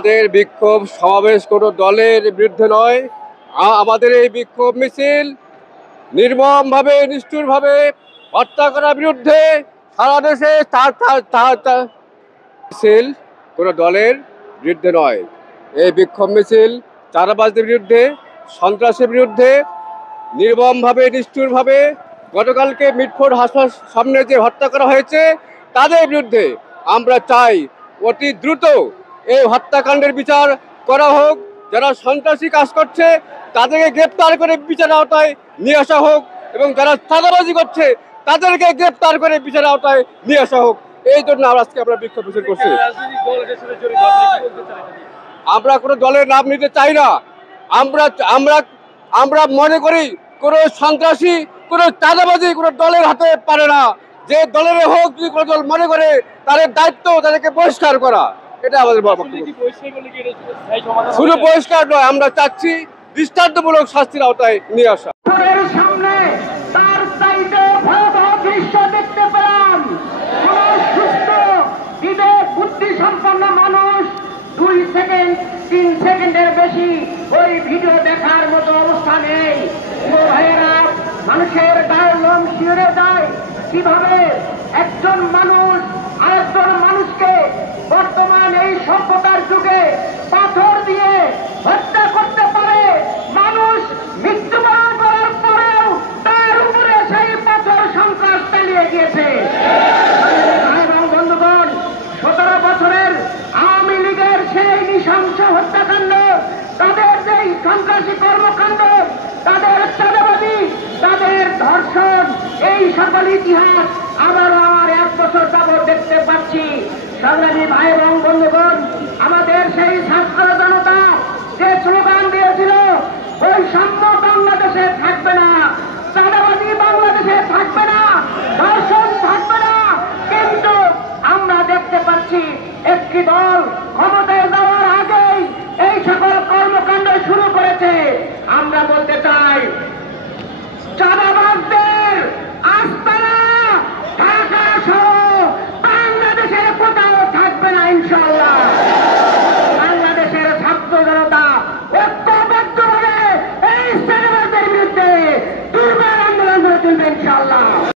আমাদের বিক্ষোভ সমাবেশ কোনো দলের বিরুদ্ধে নয়। আমাদের এই বিক্ষোভ মিছিল নির্মমভাবে নিষ্ঠুরভাবে হত্যা করার বিরুদ্ধে সারা দেশে মিছিল কোনো দলের বিরুদ্ধে নয়। এই বিক্ষোভ মিছিল চাঁদাবাজদের বিরুদ্ধে, সন্ত্রাসের বিরুদ্ধে, নির্মমভাবে নিষ্ঠুরভাবে গতকালকে মিটফোর্ড হাসপাতাল সামনে যে হত্যা করা হয়েছে তাদের বিরুদ্ধে। আমরা চাই অতি দ্রুত এই হত্যাকাণ্ডের বিচার করা হোক। যারা সন্ত্রাসী কাজ করছে তাদেরকে গ্রেপ্তার করে বিচার আওতায় নিয়ে আসা হোক, এবং যারা চাঁদাবাজি করছে তাদেরকে গ্রেপ্তার করে বিচার আওতায় নিয়ে আসা হোক। এই জন্য আজকে আমরা বিক্ষোভ মিছিল করছি। আমরা কোনো দলের নাম নিতে চাই না। আমরা আমরা আমরা মনে করি কোনো সন্ত্রাসী, কোনো চাঁদাবাজি কোনো দলের হাতে পারে না। যে দলের হোক, যদি কোনো দল মনে করে তাদের দায়িত্ব তাদেরকে বহিষ্কার করা, এটা আমাদের বক্তব্য। শুধু বহিষ্কার নয়, আমরা চাচ্ছি দৃষ্টান্তমূলক শাস্তির আওতায় নিয়ে আসা। সামনে তার চাইতে ভয়াবহ দৃশ্য দেখতে পেলাম। কোন সুস্থ বিবেক বুদ্ধি সম্পন্ন মানুষ 2 সেকেন্ড 3 সেকেন্ডের বেশি ওই ভিডিও দেখার মতো অবস্থা নেই। ভাইয়েরা, মানুষের গায়ের লোম শিউরে যায় কিভাবে একজন মানুষ আরেকজন মানুষকে বর্তমান এই সভ্যতার যুগে পাথর দিয়ে হত্যা করতে পারে। মানুষ মৃত্যুবরণ করার পরেও তার উপরে সেই পাথর সন্ত্রাস চালিয়ে গিয়েছে। এবং বন্ধুগণ, 17 বছরের আওয়ামী লীগের সেই নৃশংস হত্যাকাণ্ড, তাদের যেই সন্ত্রাসী কর্মকাণ্ড, তাদের চাঁদাবাজি, তাদের ধর্ষণ, এই সকল ইতিহাস আবারও আমার 1 বছর যাবৎ দেখতে পাচ্ছি। সংগ্রামী ভাই এবং বন্ধুগণ, আমাদের সেই ছাত্র জনতা যে স্লোগান দিয়েছিল, বৈষম্য বাংলাদেশে থাকবে না, চাঁদাবাজি বাংলাদেশে থাকবে না, ধর্ষণ থাকবে না, কিন্তু আমরা দেখতে পাচ্ছি একটি দল ক্ষমতা